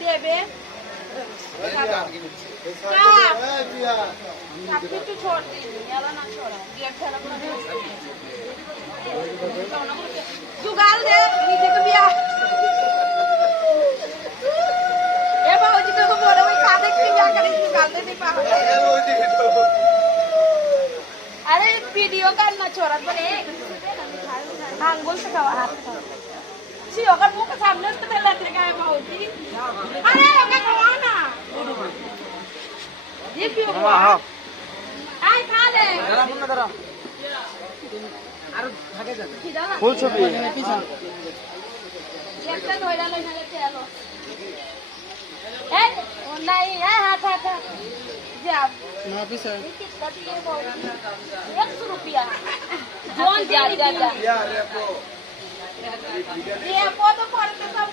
देवे सब कुछ छोड़ दी यार ना छोड़ा गेट ठेला जुगाड़ दे नीचे को बिया ये बाबूजी को बोलो भाई खा दे कि क्या करें जुगाड़ दे नहीं पा अरे वीडियो करना छोड़ा बने आंगुल से खावा हाथ सी होगा मुंह के सामने तो मेरे लग रहा है बाबूजी अरे होगा खाना ये क्यों हुआ आय खा ले जरा मुन्ना जरा আর ভাগে যাবে ফুল ছবি পিছন একটা ধইরা লই নালে চলো এই ও নাই হ্যাঁ হাত হাত যা না পিছন कितना दिए बाबूजी 100 रुपया जोन जा जा जा ये पो तो पड़ते सब